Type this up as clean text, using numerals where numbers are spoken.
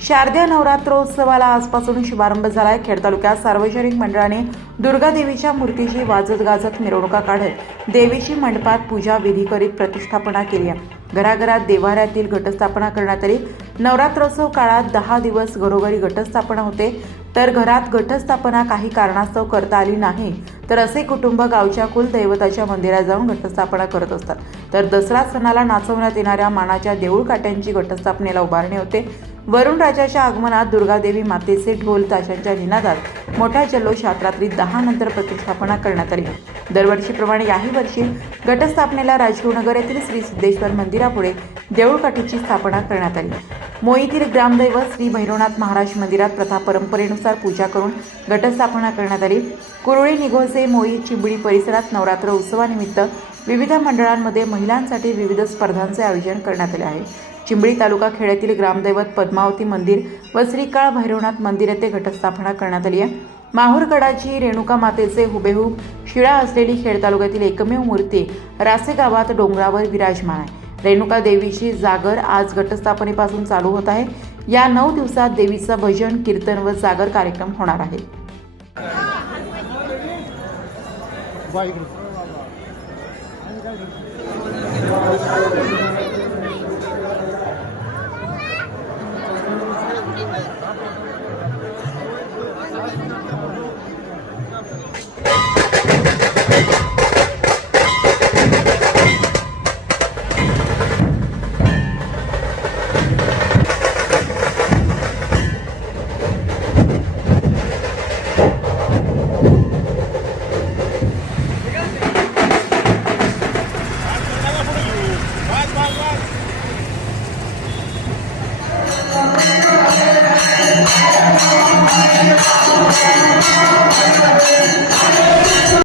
शारदीय नवरात्रोत्सवाला आजपासून शुभारंभ झालाय। खेड तालुक्यात सार्वजनिक मंडळाने दुर्गा देवीच्या मूर्तीची वाजत गाजत मिरवणुका काढत देवीची मंडपात पूजा विधी करीत प्रतिष्ठापना केली आहे। घराघरात देवाऱ्यातील घटस्थापना करण्यात आली। नवरात्रोत्सव काळात 10 दिवस घरोघरी घटस्थापना होते, तर घरात घटस्थापना काही कारणास्तव करता आली नाही तर असे कुटुंब गावच्या कुलदैवताच्या मंदिरात जाऊन घटस्थापना करत असतात। तर दसरा सणाला नाचवण्यात येणाऱ्या मानाच्या देऊळ काट्यांची घटस्थापनेला उभारणी होते। वरुण राजाच्या आगमनात दुर्गादेवी मातेचे ढोल ताशांच्या निनादात मोठा जल्लोषात रात्री 10 नंतर प्रतिष्ठापना करण्यात आली। दरवर्षीप्रमाणे याही वर्षी घटस्थापनेला राजगुरुनगर येथील श्री सिद्धेश्वर मंदिरापुढे देऊळकाठीची स्थापना करण्यात आली। मोईतील ग्रामदैवत श्री भैरवनाथ महाराज मंदिरात प्रथा परंपरेनुसार पूजा करून घटस्थापना करण्यात आली। कुरुळी, निघोसे, मोई, चिंबळी परिसरात नवरात्र उत्सवानिमित्त विविध मंडळांमध्ये महिलांसाठी विविध स्पर्धांचे आयोजन करण्यात आले आहे। चिंबळी तालुका खेड येथील ग्रामदैवत पद्मावती मंदिर व श्रीकाळ भैरवनाथ मंदिर येथे घटस्थापना करण्यात आली आहे। माहूरगडाची रेणुका मातेचे हुबेहूब शिळा असलेली खेड तालुक्यातील एकमेव मूर्ती रासे गावात डोंगरावर विराजमान आहे। रेणुका देवीची जागर आज घटस्थापनेपासून चालू होत आहे। या 9 दिवसात देवीचं भजन, कीर्तन व जागर कार्यक्रम होणार आहे। वाहिगुरू